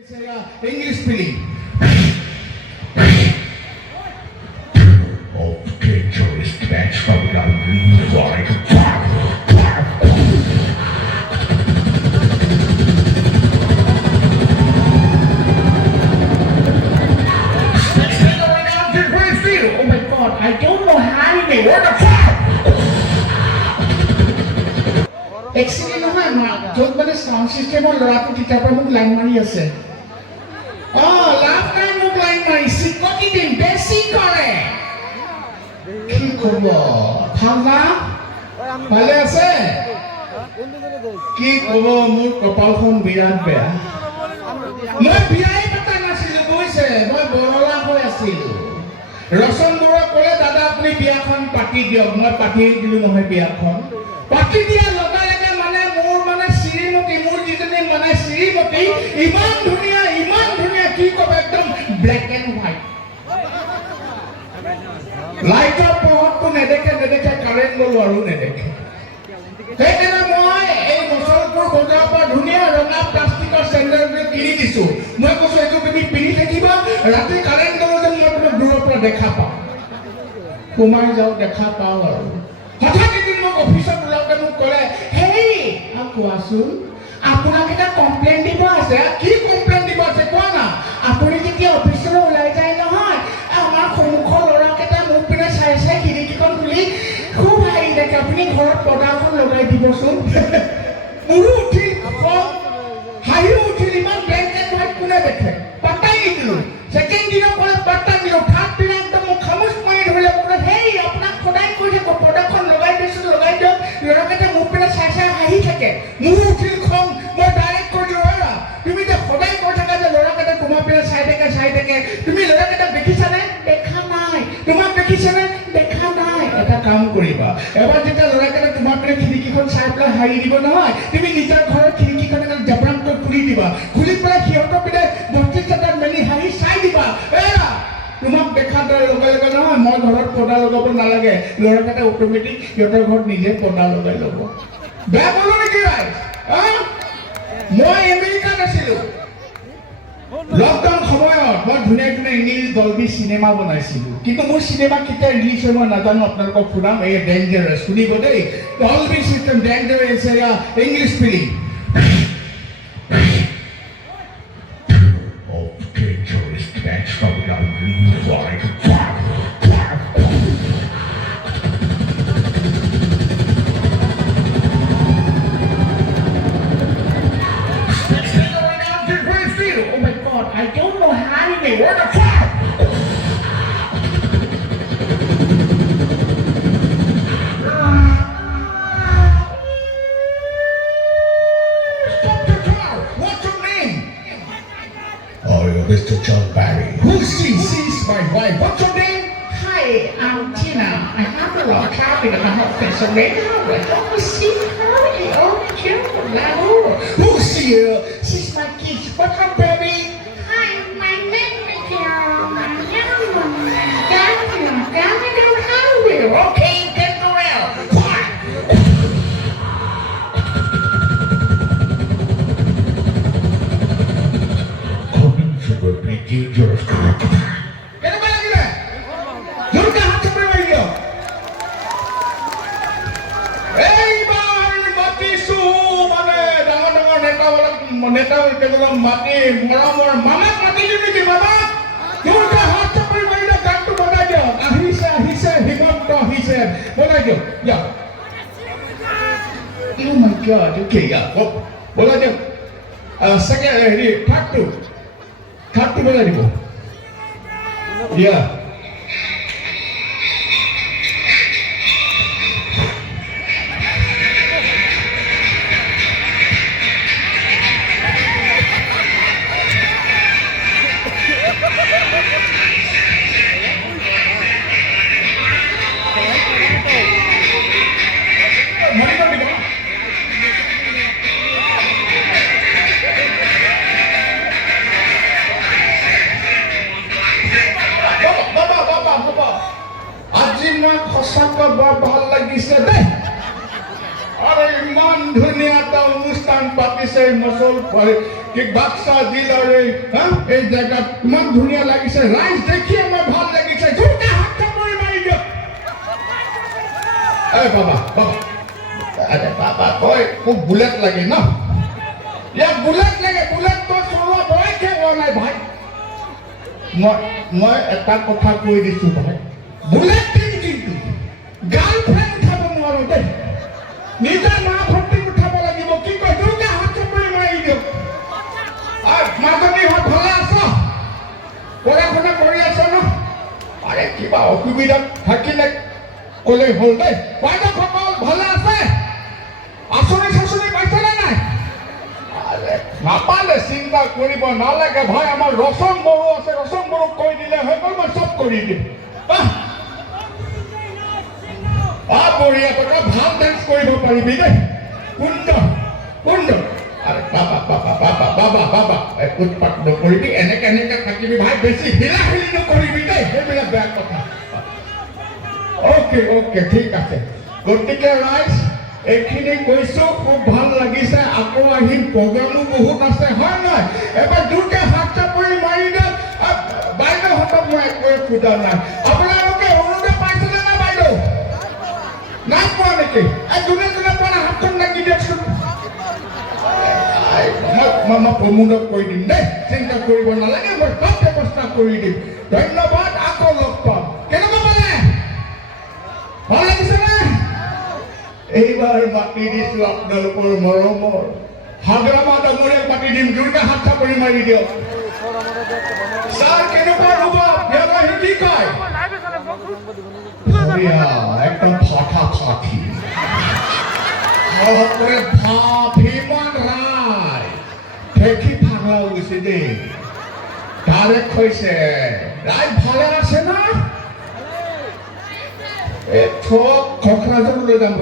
English spelling. Okay, tourist bags from London, like Oh my God, I don't know how to make what the fuck? Actually, নহয় য'ত মানে sound সিস্টেমৰ ল'ৰাটো কিতাপৰ মোক line মাৰি আছে লাভ নাই মোক লাইন মাৰি চিকটি দিম বেছি কৰে কি ক'ব ভাল না ভালে আছে কি ক'ব মোৰ কপালখন বিৰাট বেয়া মই বিয়াই পতা নাছিলোঁ বুজিছে মই বৰলা হৈ আছিলোঁ ৰচন বৰুৱা ক'লে দাদা আপুনি বিয়াখন পাতি দিয়ক মই পাতি দিলোঁ নহয় বিয়াখন পাতি দিয়া লগে লগে মানে মোৰ মানে শ্ৰীমতী মোৰ যিজনী মানে শ্ৰীমতী ইমান ধুনীয়া কি ক'ব একদম ব্লেক এণ্ড হোৱাইট লাইটৰ পোহৰটো নেদেখে কাৰেণ্ট গ'লো আৰু নেদেখে সেইকাৰণে মই এই মচলপুৰ বজাৰৰ পৰা ধুনীয়া ৰঙা প্লাষ্টিকৰ চেণ্ডেল কিনি দিছোঁ মই কৈছোঁ এইটো তুমি পিন্ধি থাকিবা ৰাতি কাৰেণ্ট গ'লো যেন মই তোমাক দূৰৰ পৰা দেখা পাওঁ সোমাই যাওঁ দেখা পাওঁ আৰু হঠাৎ এদিন মোক অফিচত ওলাওঁতে মোক ক'লে হেই কোৱাচোন আপোনাক এটা কমপ্লেইন দিব আছে কি কমপ্লেইন দিব আছে কোৱা না আপুনি যেতিয়া অফিচলৈ ওলাই যায় নহয় আমাৰ সন্মুখৰ ল'ৰাকেইটা মোক পিনে চাই খিৰিকীখন খুলি খুব হাঁহি দেখে আপুনি ঘৰত পৰ্দাখন লগাই দিবচোন মোৰো উঠিল হাঁহিও উঠিল ইমান ব্লেক এণ্ড হোৱাইট কোনে দেখে পাত্তাই নিদিলোঁ ছেকেণ্ড দিনৰ ক'লে পাত্তা দিলোঁ থাৰ্ড দিনা একদম মোক খামোচ মাৰি ধৰিলে মোক হেই আপোনাক সদায় কৈ থাকোঁ পৰ্দাখন লগাই দিছোঁ লগাই দিয়ক ল'ৰাকেইটা মোক পিনে চাই হাঁহি থাকে মোৰো উঠিল খং মই ডাইৰেক্ট কৈ দিলোঁ অৰা তুমি যে সদায় কৈ থাকা যে ল'ৰাকেইটা তোমাৰ পিনে চাই থাকে তুমি ল'ৰাকেইটাক দেখিছানে দেখা নাই তোমাক দেখিছানে দেখা নাই এটা কাম কৰিবা এবাৰ যেতিয়া ল'ৰাকেইটা তোমাৰ পিনে খিৰিকীখন চাই পেলাই হাঁহি দিব নহয় তুমি নিজৰ ঘৰৰ খিৰিকীখন জবৰাংকৈ খুলি দিবা খুলি পেলাই সিহঁতৰ পিনে বস্তি চাটাত মেলি হাঁহি চাই দিবা এৰা তোমাক দেখা দৰে লগে নহয় মই ঘৰত পৰ্দা লগাব নালাগে ল'ৰাকেইটা অট'মেটিক সিহঁতৰ ঘৰত নিজে পৰ্দা লগাই ল'ব বেয়া ক'লো নেকি ভাই মই আমেৰিকাত আছিলোঁ লকডাউন সময়ত মই ধুনীয়া ইংলিছ ডলবি চিনেমা বনাইছিলোঁ কিন্তু মোৰ চিনেমা কেতিয়া ৰিলিজ হয় মই নাজানো আপোনালোকক শুনাম এই ডেঞ্জাৰাছ শুনিব দেই Dolby system dangerous English film okay, tourist bags from London, like Oh my God, I don't know how to make what the fuck? Stop the car! What's your name? oh, you're Mr. John Barry. Who's she? She's my wife. What's your name? Hi, I'm Tina. I have a lot of traffic in my office, so maybe I'll help you see her. Oh, careful now. Who's she? She's my kid. What's her baby? Hi, my name is Okay, get around. Coming to a big dangerous Get back here. You're going to have to bring you. Hey, man, Matisu, Neta, Mati, Moramor, Mama, Mati, Mama. You're going to have to bring my gun to Monajo. He said, what I do? Yeah. Oh my God, okay, yeah. What I do? Second, part two, what I do? Yeah. সঁচাকৈ বৰ ভাল লাগিছে দেই আৰু ইমান ধুনীয়া এটা অনুষ্ঠান পাতিছে মচল কি বাক্সা জিলাৰ এই জেগাত ইমান ধুনীয়া লাগিছে ৰাইজ দেখি আমাৰ ভাল লাগিছে জোৰকে হাত চাপৰি মাৰি দিয়ক বাবা আরে বাবা কয় খুব বুলেট লাগে না ইয়াক বুলেট লাগে বুলেট তো চলোৱা বয় হোৱা নাই ভাই মই এটা কথা কৈ দিছো ভাই বুলেট দিম কিন্তু গাৰ্লফ্ৰেণ্ড উঠাব নোৱাৰো দেই নিজৰ মা ভণ্টিক উঠাব লাগিব কি কয় জোৰকে হাত চাপৰি মাৰি দিয়ক মাজনী হাত ভালে আছ পঢ়া শুনা কৰি আছ ন আৰে কিবা অসুবিধা থাকিলে ক'লে হ'ল দেই বাইদেউসকল ভালে আছে আঁচনি চাচনি পাইছেনে নাই নাপালে চিন্তা কৰিব নালাগে ভাই আমাৰ ৰচন বড়ো আছে ৰচন বড়োক কৈ দিলে হৈ গ'ল মই চব কৰি দিম বঢ়িয়া তই ভাল ডান্স কৰিব পাৰিবি দেই সুন্দৰ সুন্দৰ আৰে বাবা বাবা বাবা বাবা বাবা উৎপাত নকৰিবি এনেকে এনেকে থাকিবি ভাই বেছি হিলাহিলি নকৰিবি দেই সেইবিলাক বেয়া কথা ওকে ওকে ঠিক আছে গতিকে ৰাইজ এইখিনি কৈছো খুব ভাল লাগিছে আকৌ আহিম প্ৰগ্ৰামো বহুত আছে হয় নহয় এবাৰ জোৰকে হাত চাপৰি মাৰি দিয়ক বাইদেউহঁতক মই একোৱে সোধা নাই আপোনালোকে অৰুণোদয় পাইছিলে না বাইদেউ নাই পোৱা নেকি যোনে যোনে পোৱা নাই হাতখন লাগি দিয়কচোন মই প্ৰমোদক কৈ দিম দেই চিন্তা কৰিব নালাগে মই চব ব্যৱস্থা কৰি দিম ধন্যবাদ আকৌ লগ পাম কেনেকুৱা পালে ভাল লাগিছে নে এইবাৰ মাতি দিছো আপোনালোকৰ মৰমৰ হাগ্ৰামা ডাঙৰীয়াক মাতি দিম জোৰকে হাত চাপৰি মাৰি দিয়ক ছাৰ কেনেকুৱা হ'ব ব্যৱসায়ী কি কয় একদম ফাটা ফাটি ভাপিমান ৰায় দেখি ভাঙা গৈছে দেই ডাইৰেক্ট কৈছে ৰাইজ ভালে আছে না ঠক কক্ৰাঝাৰলৈ যাম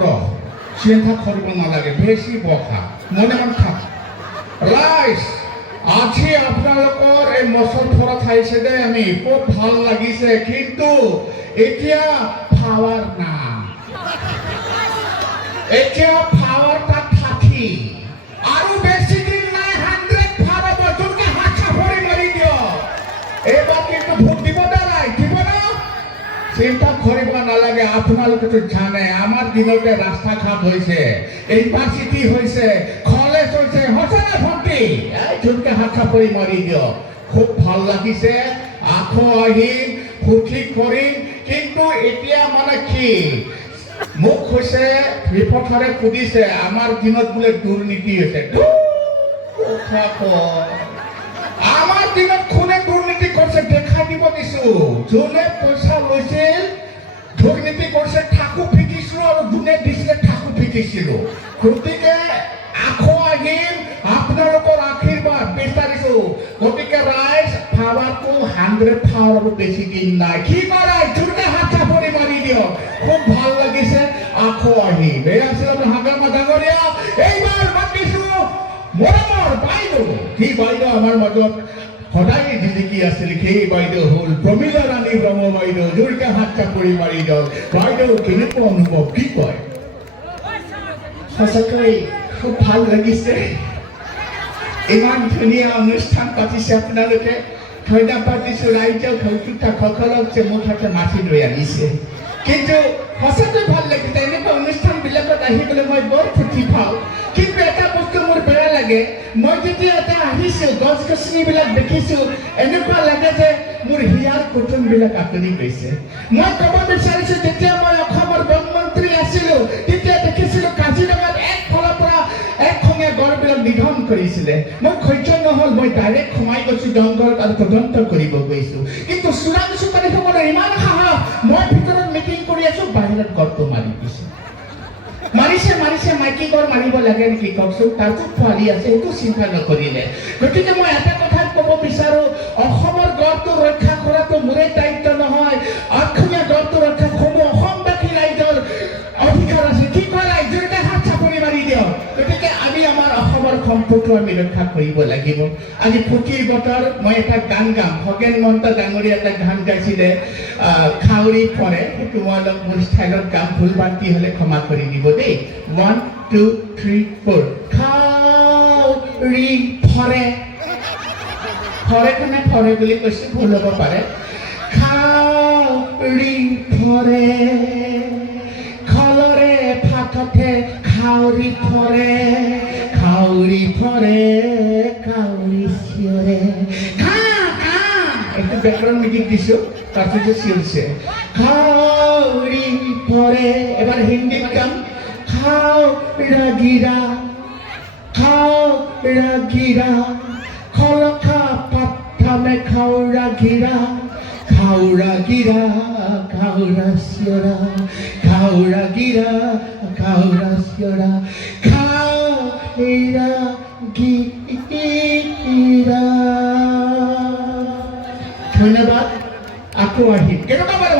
চিন্তা কৰিব নালাগে বেছি বহা মনে মন থাক ৰাইজ আজি আপোনালোকৰ এই মচল ফৰত আহিছে দে আমি খুব ভাল লাগিছে কিন্তু এতিয়া পাৱাৰ না এতিয়া পাৱাৰটা থাকি আৰু বেছি দিন নাই 100 পাৱাৰ জোৰকে হাত চাপৰি মাৰি দিয়ক এইবাৰ কিন্তু ভোট দিব নাই দিব না চিন্তা কৰিব নালাগে আপোনালোকেতো জানে আমাৰ দিনতে ৰাস্তা ঘাট হৈছে ইউনিভাৰ্চিটি হৈছে কলেজ হৈছে সঁচানে ভণ্টি জোৰকে হাত চাপৰি মাৰি দিয়ক খুব ভাল লাগিছে আকৌ আহিম ফূৰ্তি কৰিম কিন্তু এতিয়া মানে কি মোক কৈছে ৰিপৰ্টাৰে সুধিছে আমাৰ দিনত বোলে দুৰ্নীতি হৈছে আমাৰ দিনত কোনে দুৰ্নীতি কৰিছে দেখা দিব দিছো যোনে পইচা লৈছিল দুৰ্নীতি কৰিছে ঠাকু ফিকিছিলো আৰু যোনে দিছিলে ঠাকু ফিকিছিলো গতিকে আকৌ আহিম আপোনালোকৰ আশীৰ্বাদ বিচাৰিছো গতিকে ৰাইজ পাৱাৰটো 100 পাৱাৰ বেছি দিন নাই কি কৰা জোৰকে হাত চাপৰি মাৰি দিয়ক খুব ভাল লাগিছে আকৌ আহিম এই আছিল আপোনাৰ হাগ্ৰামা ডাঙৰীয়া এইবাৰ মাতিছো মৰমৰ বাইদেউ কি বাইদেউ আমাৰ মাজত সদায় জিলিকি আছিল সেই বাইদেউ হ'ল প্ৰমীলা ৰাণী ব্ৰহ্ম বাইদেউ জোৰকে হাত চাপৰি মাৰি দিয়ক বাইদেউ কেনেকুৱা অনুভৱ কি কয় সঁচাকৈ খুব ভাল লাগিছে ইমান ধুনীয়া অনুষ্ঠান পাতিছে আপোনালোকে ধন্যবাদ দিছোঁ ৰাইজক সকলক যে মোৰ হাতে মাতি লৈ আনিছে কিন্তু সঁচাকৈ ভাল লাগিছে এনেকুৱা অনুষ্ঠানবিলাকত আহিবলৈ মই বৰ ফূৰ্তি পাওঁ কিন্তু এটা বস্তু মোৰ বেয়া লাগে মই যেতিয়া এটা আহিছোঁ গছ গছনিবিলাক দেখিছোঁ এনেকুৱা লাগে যে মোৰ হিয়াৰ কুটুমবিলাক আঁতৰি গৈছে মই ক'ব বিচাৰিছোঁ যেতিয়া মই অসমৰ বন মন্ত্ৰী আছিলোঁ তেতিয়া দেখিছিলোঁ কাজিৰঙাত একফালৰ পৰা একখঙীয়া গড়বিলাক নিধন কৰিছিলে মই সহ্য নহ'ল মই ডাইৰেক্ট সোমাই গৈছোঁ জংঘলত আৰু তদন্ত কৰিব গৈছোঁ কিন্তু চোৰাং চিকাৰীসকলৰ ইমান সাহস মই ভিতৰত মিটিং কৰি আছোঁ বাহিৰত গড়টো মাৰি দিছে মাৰিছে মাইকী গড় মাৰিব লাগে নেকি কওকচোন তাৰতো পোৱালি আছে সেইটো চিন্তা নকৰিলে গতিকে মই এটা কথা ক'ব বিচাৰোঁ অসমৰ গড়টো ৰক্ষা কৰাটো মোৰে দায়িত্ব নহয় অসমীয়া গড়টো ৰক্ষা কৰিব অসমবাসী ৰাইজৰ অধিকাৰ আছে কি কয় ৰাইজৰ হাত চাপৰি মাৰি দিয়ক গতিকে আমি আমাৰ অসমৰ সম্পদটো আমি ৰক্ষা কৰিব লাগিব আজি ফুটিৰ বতৰ মই এটা গান গাম খগেন মহন্ত ডাঙৰীয়া এটা গান গাইছিলে খাউৰি পৰে সেইটো মই অলপ মোৰ ষ্টাইলত গাম ভুল বান্তি হ'লে ক্ষমা কৰি দিব দেই 1 2 3 4 খাউৰি ফৰে ফৰে কোনে ফৰে বুলি কৈছে ভুল হ'ব পাৰে খাউৰি ফৰে খলৰে ফাটতে খাউৰি ফৰে খাউৰি ফৰে কাউৰি চিঞৰে একটু ব্যাকরণ মিটিং দিছো তার থেকে চিলছে খাউরি পরে এবার হিন্দি গান খাও রাগিরা খলখা পাত্থামে খাউরা গিরা খাউরা গিরা খাউরা সিয়রা খাউরা গিরা খাউরা সিয়রা খাউরা গিরা ধন্যবাদ আকৌ আহিম কেনেকুৱা বাৰু